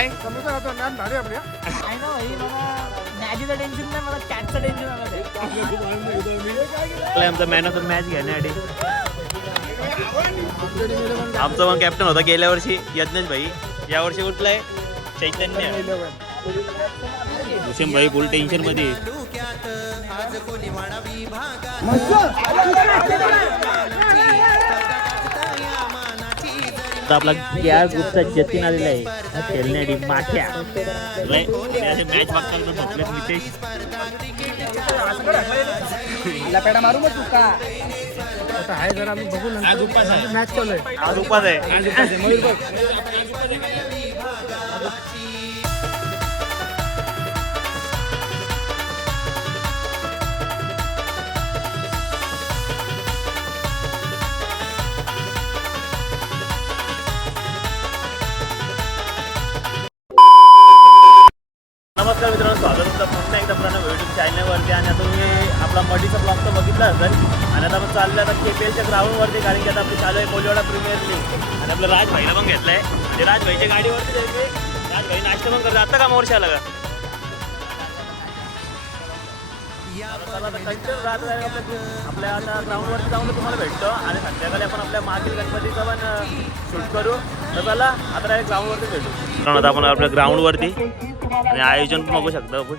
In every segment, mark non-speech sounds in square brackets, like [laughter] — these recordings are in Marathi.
काय? समोसा आता मॅच भारी आपल्या. आहे ना भाई मला मॅचीचं टेन्शन नाही मला कॅचचं टेन्शन आलं ते. आपला आमचा मॅन ऑफ द मॅच घेण्यासाठी आमचा मग कॅप्टन होता गेल्या वर्षी यज्ञेश भाई. या वर्षी कुठलाय चैतन्य. भूषण भाई फुल टेन्शनमध्ये आहे. आता आपला गॅस ग्रुपचा जतीन आलेला आहे. खेळण्यासाठी माठ्या मॅच बघताना तो झोपलेत नितेश. मारू मग तू का आता आहे जरा आम्ही बघू नंतर. मॅच चालू आहे. आज उपास आहे. चाललो आता के पी एलच्या ग्राउंडवरती कारण की आता आपली चालू आहे कोलिवाडा प्रीमियर लीग आणि आपलं राजभाईला पण घेतलंय. आणि राजभाईच्या गाडीवरती जायचे राजभाई नाश्ता पण करतो आता का आला का? आपल्या- आता ग्राउंडवरती जाऊन तुम्हाला भेटतो. आणि संध्याकाळी आपण आपल्या मागील गणपतीचं पण शूट करू. तर चला आता ग्राउंडवरती भेटू. आता आपण आपल्या ग्राउंडवरती आणि आयोजन पण बघू शकतो आपण.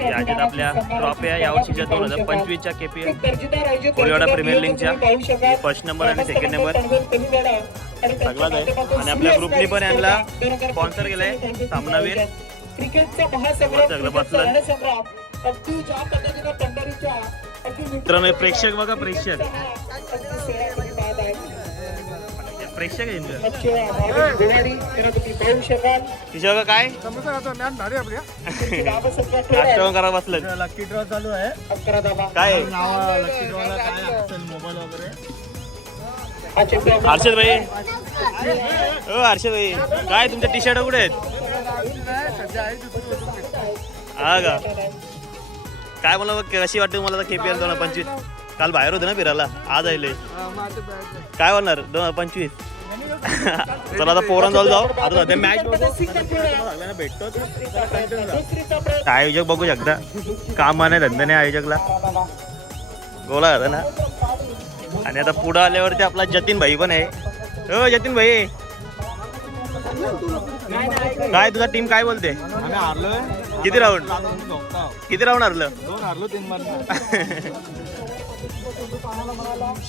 याच्यात आपल्या ट्रॉफी आहे यावर्षीच्या दोन हजार पंचवीसच्या K P L Koliwada premier लीगच्या फर्स्ट नंबर आणि सेकंड नंबर सगळाच आहे. आणि आपल्या ग्रुपने पण यांना स्पॉन्सर केलंय सामनावीर सगळं बसलं. मित्रांनो प्रेक्षक बघा प्रेक्षक. प्रेक्षक तिच्या काय? तुमची करा बसलं लकी ड्रॉ चालू आहे. अकरा दाबा काय? मोबाईल वगैरे. हर्षद भाई. हो हर्षद भाई. काय तुमच्या टी शर्ट कुठे आहेत? हा का? काय मला मग कशी वाटते मला पी एल दोन पंचवीस? काल बाहेर होते ना फिरायला. आज आले काय होणार? दोन हजार पंचवीस. [laughs] चला आता पोरण जाऊ जाऊ. आता सध्या मॅच भेटतो. आयोजक बघू शकता. काम नाही धंदा नाही आयोजकला. बोला होता ना. आणि आता पुढं आल्यावरती आपला जतीन भाई पण आहे. हो जतीन भाई. काय तुझा टीम काय बोलते आम्ही हारलोय. किती राऊंड किती राऊंड हरलं? दोन हारलो तीन [laughs]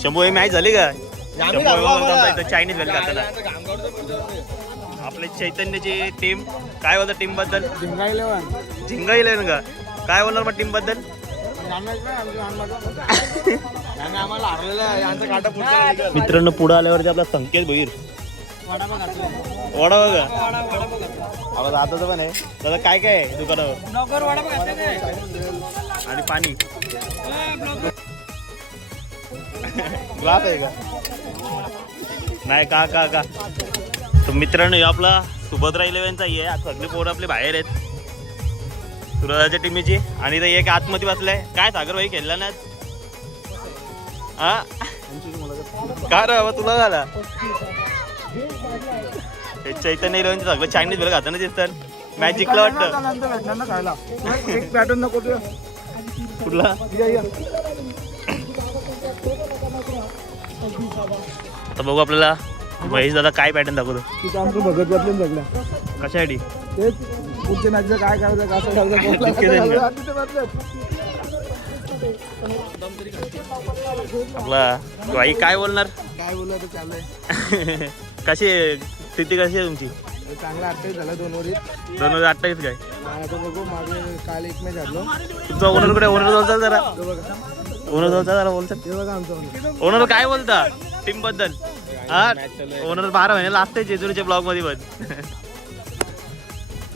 शंभू ही मॅच झाली का? शंभू चायनीज वेल खाताना. आपले चैतन्याची टीम काय बोलतं टीमबद्दल? झिंगा इलेव्हन झिंगा का? काय बोलणार मग टीमबद्दल? मित्रांनो पुढे आल्यावरती आपला संकेत भैर वडा बघा. आपला दादाचं पण आहे. दादा काय काय आहे दुकानावर? आणि पाणी? ग्लास आहे का? नाही का का का? तर मित्रांनो आपला सुभद्रा इलेव्हनचा आज सगळे पोरं आपले बाहेर आहेत. सुरदाच्या टीमीची. आणि एक आतमध्ये बसलाय. काय सागर भाई खेळला ना? हा? का रे बाबा तुला झाला? चैतन्य इलेव्हनचे सगळं चायनीज बेल खाताना दिसतात मॅच जिंकलं वाटतं. कुठला? आता बघू आपल्याला महेश दादा काय पॅटर्न दाखवतो. तिथं आमचं भगत बदलून सगळं कशासाठी? तेच काय करायचं कसं करायचं. [laughs] आपला काय बोलणार? काय बोलू आता चाललंय. [laughs] कशी स्थिती कशी आहे तुमची? चांगला अठ्ठावीस झाला दोन वरीत दोन हजार अठ्ठावीस काय? आता बघू मागे काल एक मॅच झालो तुमचा ओनरकडे ओनर बोलतात जरा. तो बघा. ओनर बोलता जरा बोलतात ते बघा आमचं म्हणून. ओनर काय बोलता? टीमबद्दल. हा? ओनर बारा महिने लागते जेजुरीच्या ब्लॉगमध्ये पण.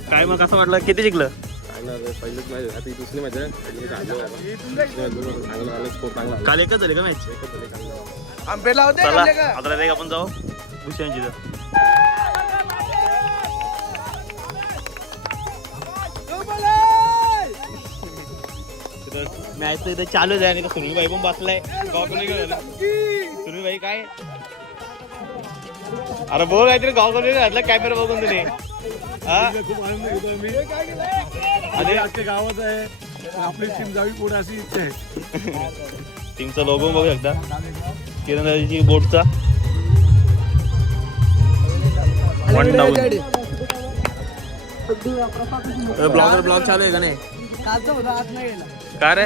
काय मग कसं वाटलं? किती जिंकलं? पहिलीच मॅच आता ही दुसरी मॅच आहे. पहिली झालो चांगलं आलं स्कोर चांगला आला. काल एकच झाली का मॅच चला? आता direct आपण जाऊ. मॅच तर इथे चालूच आहे आणि सुनील भाई पण बसलाय. सुनील भाई काय? अरे बोल काहीतरी गाव करून घातला कॅमेरा बघून तुम्ही? खूप आनंद घेतो आम्ही. आणि आजच्या गावात आहे. आपली टीम जावी पुढे अशी इच्छा आहे. टीमचा लोगो बघू शकता. किरण बोटचा. वन डाऊन ब्लॉगर ब्लॉग चालू आहे का नाही? कालचा होता आज नाही गेला का रे?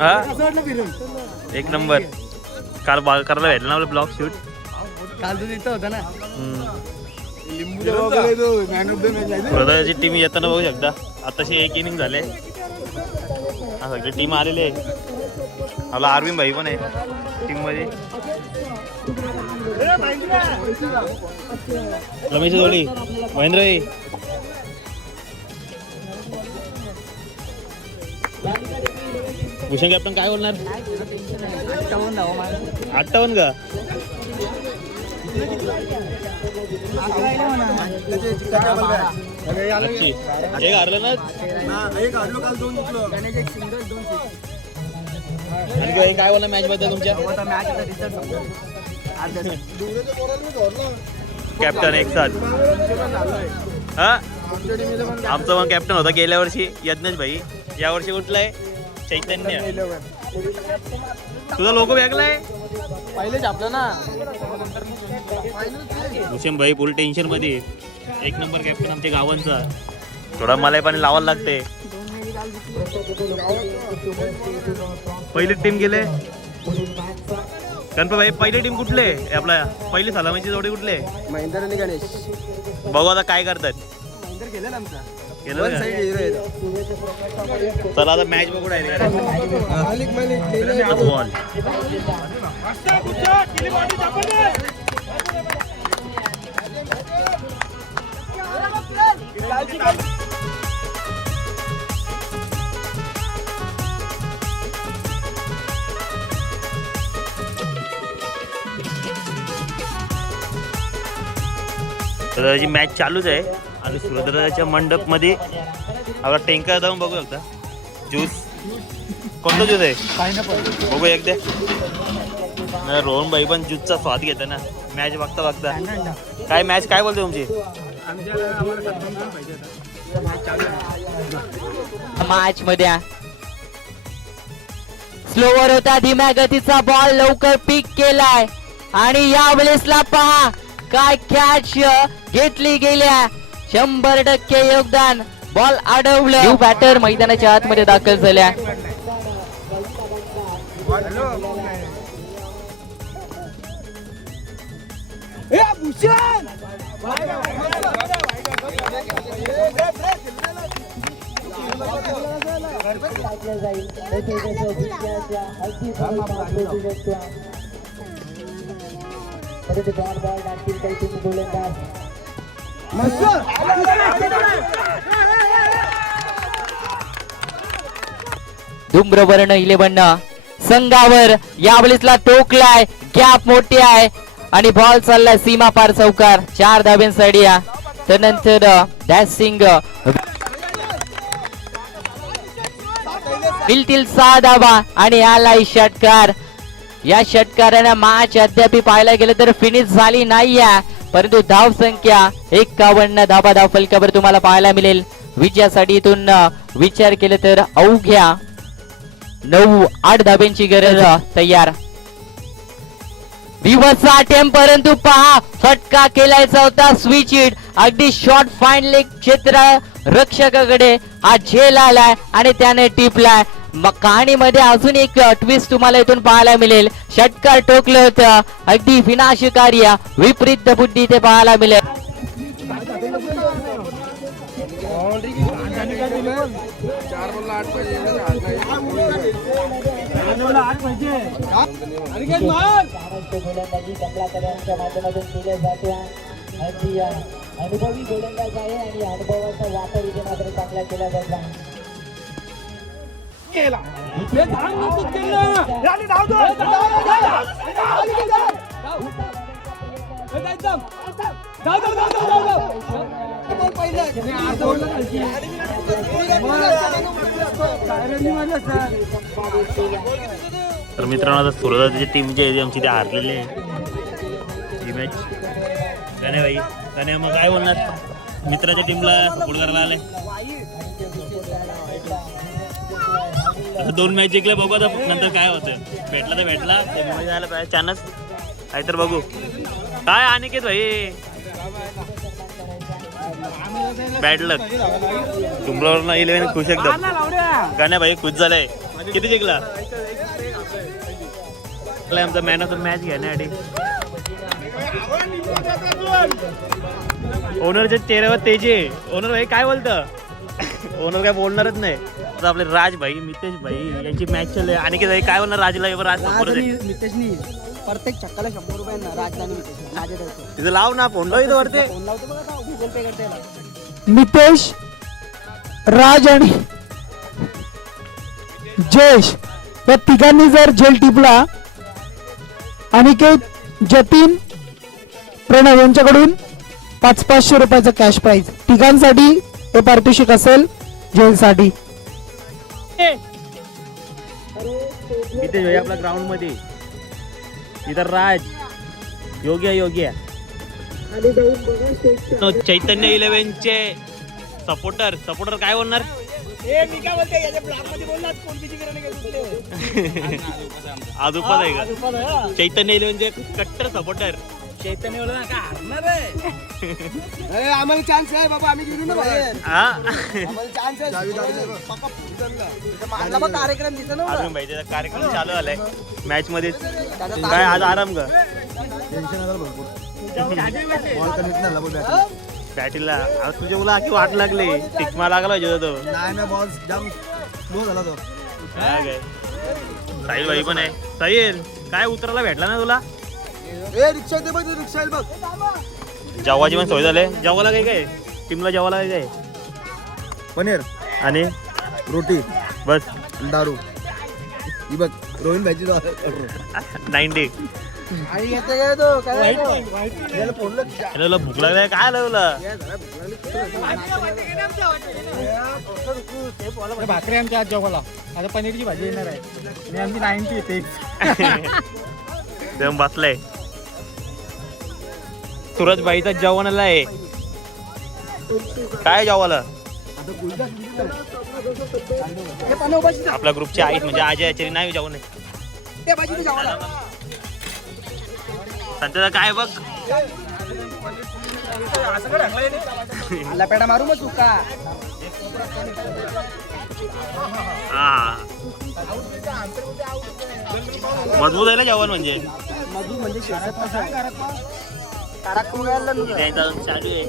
हा? एक नंबर. काल बा- करायला भेटलं ना आपलं ब्लॉग शूट काल तू तिथं होता ना. हृदयाची टीम येताना बघू शकता. आताशी एक इनिंग झाले. हा सगळी टीम आलेली आहे. आपला आरविंद भाई पण आहे टीममध्ये. रमेश जोडी महेंद्र भाई. भूषण कॅप्टन काय बोलणार? अठ्ठावन्न का? अच्छी. एक हरलं ना? गणेश एक काय- काय मॅच बद्दल तुमच्या? कॅप्टन एक साथ. हा? आमचा पण कॅप्टन होता गेल्या वर्षी यज्ञेश भाई. या वर्षी कुठला आहे? चैतन्य। तुझा लोगो वेगळा आहे? पहिले छापलं ना. भूषण भाई फुल टेन्शनमध्ये. एक नंबर कॅप्टन आमच्या गावांचा. थोडा मला पाणी लावायला लागते पहिली टीम गेले. गणपत भाई पहिली टीम कुठले? आहे? आपल्या पहिली सलामीची जोडी कुठले? महेंद्र आणि गणेश. बघू आता काय करतात. गेले ना आमचा. चला आता मॅच बघू डायरेक्ट बॉल. तर जी मॅच चालूच आहे. आणि सूर्यदाच्या मंडपमध्ये आपला टेंकर जाऊन बघू शकता. ज्यूस. कोणता ज्यूस आहे? बघू एकदा. रोहन भाई पण ज्यूसचा स्वाद घेता ना. मॅच बघता बघता. काय मॅच? काय बोलते तुमची? मॅच मध्ये स्लोवर होता धीम्या गतीचा बॉल लवकर पिक केलाय. आणि या वेळेसला पहा काय कॅच घेतली गेल्या शंभर टक्के योगदान. बॉल अडवलं. बॅटर मैदानाच्या आतमध्ये दाखल झाल्या. धूम्रवर्ण इलेव्हन संघावर यावेळेसला टोकलाय गॅप मोठी आहे आणि बॉल चाललाय सीमा पार चौकार चार धाब्यांसाठी या त्यानंतर डॅसिंग मिळतील सहा धाबा आणि याला षटकार. या षटकाराने मॅच अद्याप पाहायला गेलं तर फिनिश झाली नाहीये. परंतु धाव संख्या एक्कावन्न धाबा धाव फलकावर तुम्हाला पाहायला मिळेल. विजयासाठी इथून विचार केला तर अवघ्या नऊ आठ धाब्यांची गरज तयार. दिवस अटेम्प परंतु पहा फटका केलायचा होता स्विच इट अगदी शॉर्ट फाईन लेग क्षेत्र रक्षकाकडे हा झेल आलाय आणि त्याने टिपलाय. मग कहाणीमध्ये अजून एक ट्विस्ट तुम्हाला इथून पाहायला मिळेल. षटकार टोकलं होतं अगदी विनाशकार्य विपरीत बुद्धी ते पाहायला मिळेल. अनुभवी गोलंदाज आहे आणि अनुभवाचा वापर इथे मात्र चांगला केला जात केला. हे धान नसत केलं. राणी आहे तर मित्रांनो आता सूर्यदाची टीम जी आहे ती आमची ती हारलेली आहे. ही मॅच गणे भाई गणे मग काय बोलणार? मित्राच्या टीमला सपोर्ट करायला आलाय. दोन मॅच जिंकल्या बघू आता नंतर काय होतं भेटला तर भेटला. सेमीमध्ये जायला पाहिजे चान्स आहे तर बघू. काय अनिकेत भाई? बॅड लक तुमच्यावर इलेव्हन खुश एकदम. गाण्या भाई खुश झालाय. किती जिंकला? आमचा मॅन ऑफ द मॅच घेण्यासाठी ओनरच्या चेहऱ्यावर तेजे ओनर भाई काय बोलतं? ओनर काय बोलणारच नाही. आता आपले राज भाई मितेश भाई यांची मॅच चालू आहे. आणि भाई काय बोलणार राजला एवढं राज आहे. मितेशनी प्रत्येक छक्काला शंभर रुपये ना राजधानी मितेश राजा तिथं लाव ना फोन लाव इथं वरते. फोन लावतो बघा गुगल पे करते याला. नितेश राज आणि जयेश या तिघांनी जर जेल टिपला अनिकेत जतीन प्रणव यांच्याकडून पाच पाचशे रुपयाचं कॅश प्राईज तिघांसाठी हे पारितोषिक असेल जेलसाठी. मितेश भाई आपल्या ग्राउंडमध्ये. इथं राज. योग्य योग्य. नो, चैतन्य इलेव्हनचे सपोर्टर सपोर्टर काय बोलणार? ए मी काय बोलते याच्या ब्लॉगमध्ये बोलला कोणतीची किराणे काय सुटले [laughs] आज उपास आहे का? चैतन्य इलेव्हनचे कट्टर सपोर्टर चैतन्य हरणार आहे आम्हाला चान्स आहे बाबा आम्ही गेलो ना बाहेर. हा? आम्हाला चान्स आहे. मारला कार्यक्रम दिसत ना अजून भाई त्याचा कार्यक्रम चालू झालाय. मॅच मध्ये काय आज आराम का? बॅटीला आज तुझ्या मुला की वाट लागली. टिकमा लागला पाहिजे होता तो. नाही ना बॉल जाम स्लो झाला तो. हा काय? साहिल भाई पण आहे. साहिल काय उतरायला भेटला ना तुला? ए रिक्षा ते बघ रिक्षा बघ. जेवाची पण सोय झाले. जेवायला काय काय? टीमला जेवायला काय काय? पनीर. आणि? रोटी. बस. दारू. ही बघ रोहित भाईची नाईन्टी. आणि येते काय तो? काय तो? तुला भूक लागलाय काय लावलं भाकरी आमच्या आज जेवायला. आता पनीरची भाजी येणार आहे. आणि आमची नाईन्टी येते [laughs] बसलाय. सुरज भाईचा जेवणाला आहे. काय जेवायला? हे पण उपाशी जा. आपल्या ग्रुपचे आहेत म्हणजे अजय याच्याने नाही जेवण संत्याचा काय बघ? पेडा मारू मग हा मजबूत आहे ना जेवण म्हणजे? मधू म्हणजे चालू आहे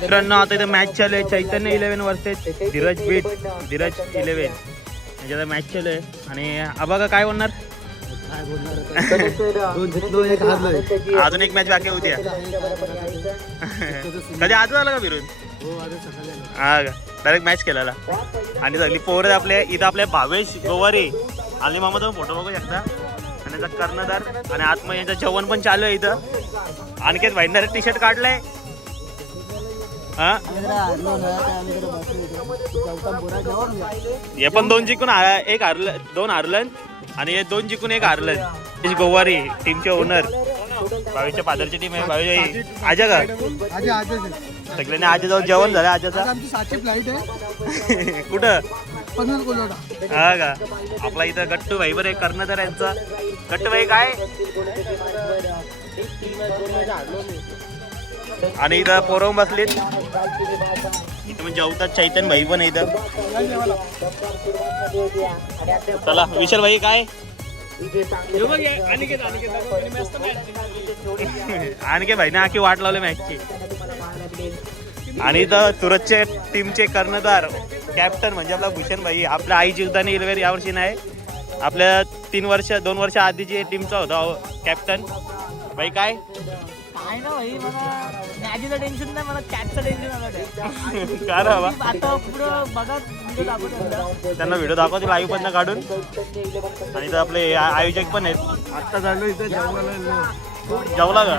मित्रांनो आता इथं मॅच चालू आहे. Chaitanya eleven versus Dheeraj beat Dheeraj eleven म्हणजे आता मॅच चालू आहे. आणि आबा काय बोलणार? अजून एक मॅच बाकी होती. [laughs] कधी आज झालं का फिरून? हा का? डायरेक्ट मॅच केलेला. आणि सगळी पोरं आपले इथं आपले भावेश गोवारी आली तुम्ही फोटो बघू शकता. आणि त्याचा कर्णधार आणि आत्मा यांचं जेवण पण चालू आहे इथं. आणखीच भाईंना टी शर्ट काढलंय. हे? पण दोन जिंकून एक हारलं दोन हारलं आणि हे दोन जिंकून एक हारलं. गोवारी टीमचे ओनर भावेशच्या फादरची टीम आहे. भावेश आजा का? सगळ्यांनी आजा जाऊन जेवण झालं आजाचा? आमची सातशे फ्लाईट आहे. [laughs] कुठं? पनवेल कोल्हाटा हा का? आपला इथं गट्टू भाई बरे कर्णधार यांचा. गट्टू भाई काय? आणि इथं पोरव बसलीत. इथं म्हणजे जेवतात चैतन भाई पण आहे इथं. चला विशाल भाई काय? आणखी भाई ना आखी वाट लावली मॅचची आणि इथं सुरतचे टीमचे कर्णधार कॅप्टन म्हणजे आपला भूषण भाई आपल्या आई जीवदानी इलेव्हन यावर्षी नाही. आपल्या तीन वर्ष दोन वर्ष आधीची टीमचा होता कॅप्टन भाई काय? काय ना भाई मला टेन्शन नाही मला टेन्शन आलं [laughs] काय रे बाबा? आता पुढं बघा व्हिडिओ दाखवतो त्यांना व्हिडिओ दाखवतो लाईव्ह पण काढून. आणि इथं आपले आयोजक पण आहेत. आत्ता झालो इथं जेवला का?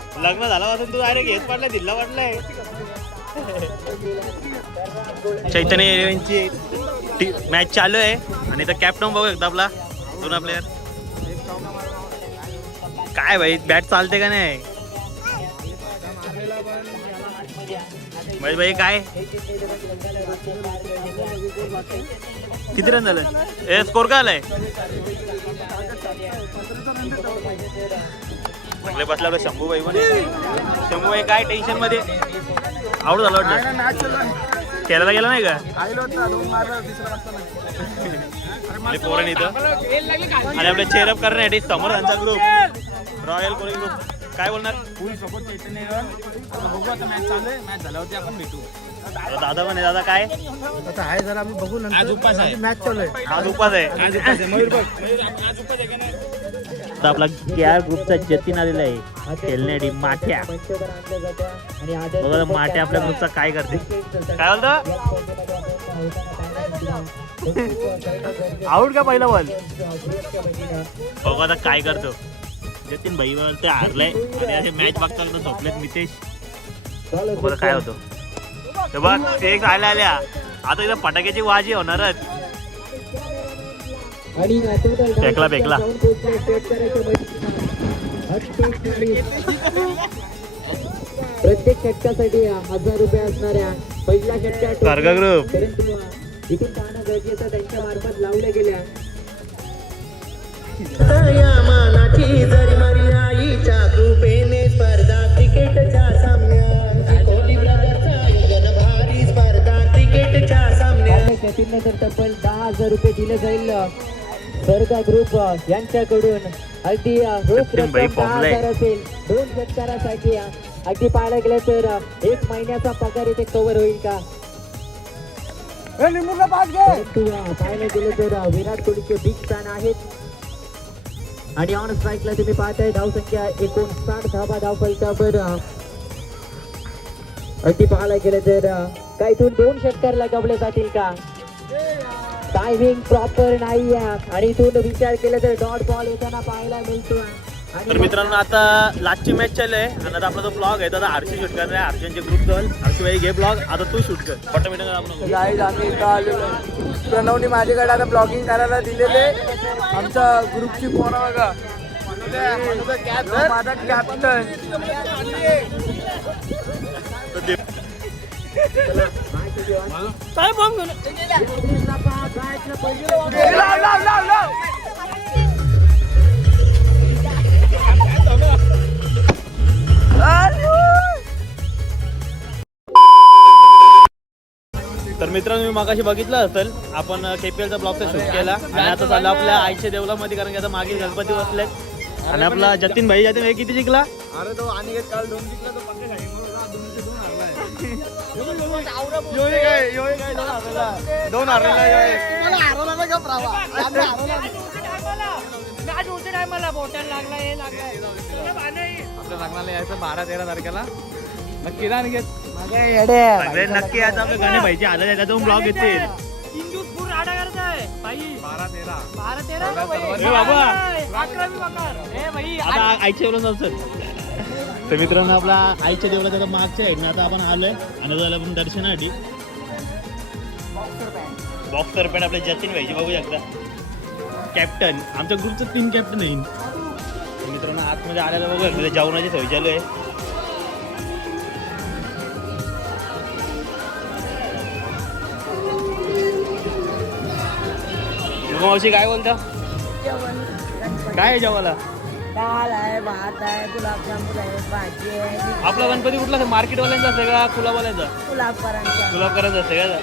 लग्न झाला झाल्यापासून तू डायरेक्ट हेच पडलाय दिल्ला पडलाय. चैतन्य एअरवेनची मॅच चालू आहे. आणि इथं कॅप्टन बघू एकदा आपला जुना प्लेअर काय भाई बॅट चालते का नाही? महेश भाई काय? किती रन झालं? ए स्कोर काय आलाय? चांगले बसला आपला शंभू भाई पण. शंभू भाई काय टेन्शनमध्ये? आउट झालं वाटतं मॅच चालू. खेळायला गेला नाही का? होता पोरण इथं. आणि आपले चेअरअप करण्यासाठी समोर त्यांचा ग्रुप रॉयल कोली ग्रुप काय बोलणार? फुल सपोर्ट चैतन्य बघू आता मॅच चालू आहे. मॅच झाल्यावरती आपण भेटू. दादा म्हणे दादा काय? आता आहे जरा आम्ही बघू नंतर. आज उपास आहे. मॅच चालू आहे. आज उपास आहे. मयूर बघ. आता आपला केआर ग्रुपचा जतीन आलेला आहे. खेळण्यासाठी आदर्श बघा माठ्या आपल्या ग्रुपचा काय करते. काय बोलतो? आउट का पहिला बॉल बघू आता काय करतो. जतीन भाई ते हारलाय. आणि असे मॅच बघता झोपलेत नितेश बघू काय होतं. बघ ते एक आल्या आल्या. आता इथं फटाक्याची वाजी होणारच. आणि फेकला, फेकला. प्रत्येक षटकासाठी हजार रुपये असणाऱ्या पहिल्या षटकात ग्रुप पाहणं गरजेचं त्यांच्या मार्फत लावल्या गेल्या. मानाची जरी मरी आईच्या कृपेने स्पर्धा क्रिकेटच्या सामन्यात कोहली ब्रदरचं आयोजन भारी स्पर्धा क्रिकेटच्या सामन्यात तर तब्बल दहा हजार रुपये दिले जाईल. स्वर्गा ग्रुप यांच्याकडून अगदी रोख रक्कम असेल. दोन षटकारासाठी अगदी पाहायला गेलं तर एक महिन्याचा पगार इथे कव्हर होईल का? पाहायला गेलं तर विराट कोहलीचे बिग फॅन आहेत. आणि ऑन स्ट्राईकला तुम्ही पाहताय धावसंख्या एकोणसाठ धाबा धावफलकावर अगदी पाहायला गेलं तर काय इथून दोन षटकार लगावले जातील का? टायमिंग प्रॉपर नाही आहे आणि इथून विचार केला तर डॉट बॉल येताना पाहायला मिळतो. तर मित्रांनो आता लास्टची मॅच चालू आहे. आणि आता आपला जो ब्लॉग आहे तो आता आरशी शूट करणार आहे. आरशीचे ग्रुप जवळ आरशी भाई घे ब्लॉग आता तू शूट कर. आहे. प्रणवनी माझ्याकडे आता ब्लॉगिंग करायला दिलेले. आमच्या ग्रुपची पोरं बघा. माझा कॅप्टन काय लाव, तर मित्रांनो मी मागाशी बघितलं असेल आपण केपीएलचा ब्लॉगचा शूट केला. आणि आता झालं आपल्या आईच्या देवलामध्ये कारण की आता मागे गणपती बसले आणि आपला जतीन भाई जतीन भाई किती जिंकला? अरे तो आणि काल दोन जिंकला तो हरलाय योय काय योय काय दोन हरलेला दोन हरलेला योय तुम्हाला हरवला ना गप राहा आपल्या लग्नाला यायचं बारा तेरा तारखेला. नक्की ना निघेत सगळे नक्की गणे भाईचे आलं त्याचा ब्लॉग येतील. बारा तेरा. ए बाबा. आता आईच्या देवला नसत तर मित्रांनो आपला आईच्या देवला त्याचा मागच्या आहे आता आपण आलोय. आणि झालं आपण दर्शनासाठी. बॉक्स तर्फे आपले जतीन भाईची बघू शकता. कॅप्टन आमच्या ग्रुपचं तीन कॅप्टन आहे. तर मित्रांनो आतमध्ये आल्याला बघू शकता. जेवणाची सोय चालू आहे. मावशी काय बोलता? काय आहे जेवायला? दाल आहे भात आहे गुलाबजामुन आहे भाजी आहे आपला गणपती कुठला आहे? मार्केटवाल्यांचा असते का फुलावाल्यांचा गुलाबकरांचा. गुलाबकरांचा असते का?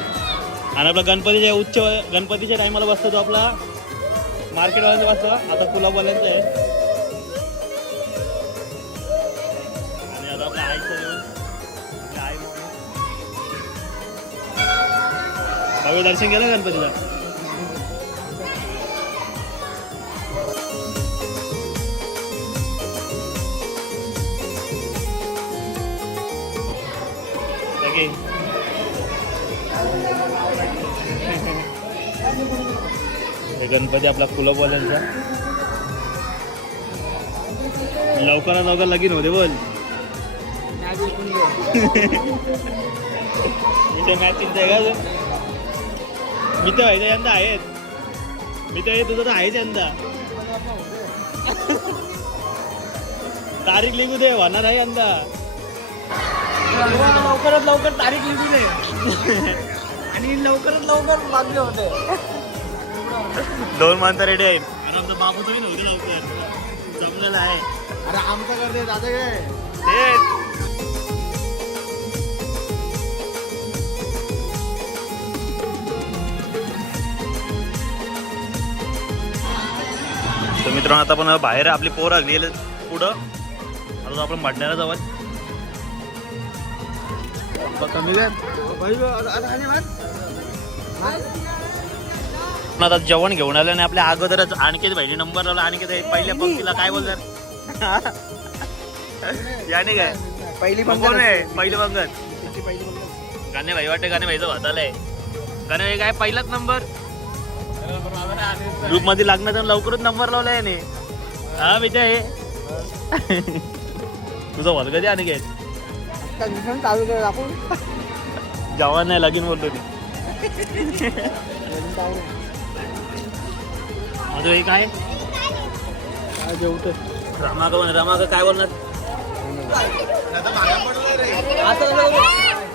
आणि आपला गणपतीच्या उच्च गणपतीच्या टायमाला बसतो तो आपला मार्केटवाल्यांचा बसतो. आता गुलाबवाल्यांचा आहे. आणि आई दर्शन केलं गणपतीला? हे गणपती आपला कुलबवाल्यांचा लवकरात लवकर लगीन होते बोल. इथे मॅच आहे का मी तर व्हायचं यंदा आहेत. मी तर तुझं तर आहेच यंदा. तारीख लिहू दे होणार आहे यंदा. लवकरात लवकर तारीख लिहून दे आणि लवकरात लवकर मागणे होते. दोन माणसं रेडी आहेत. आणि आमचा बापू तरी नव्हते लवकर जमलेला आहे. अरे आमचं करते दादा काय तेच. तर मित्रांनो आता आपण बाहेर आपली पोर लागली पुढं. आता आपण मटण्याला जाऊ आता जेवण घेऊन आलं आणि आपल्या अगोदरच आणखी पाहिजे नंबर लावला. आणखी पहिल्या पंक्तीला काय बोलणार याने काय? पहिली कोण आहे? पहिली पंगत गाणे भाई वाटते गाणे भाईचं भाताला आहे गाणे भाई काय पहिलाच नंबर ग्रुपमध्ये लागणार तर लवकरच नंबर लावला याने. हा विजय तुझा वर्ग कधी आणि काय चालू कर आपण. जवान नाही लगीन बोलतो ती माझं हे काय? जेवतो रमाका काय बोलणार? आता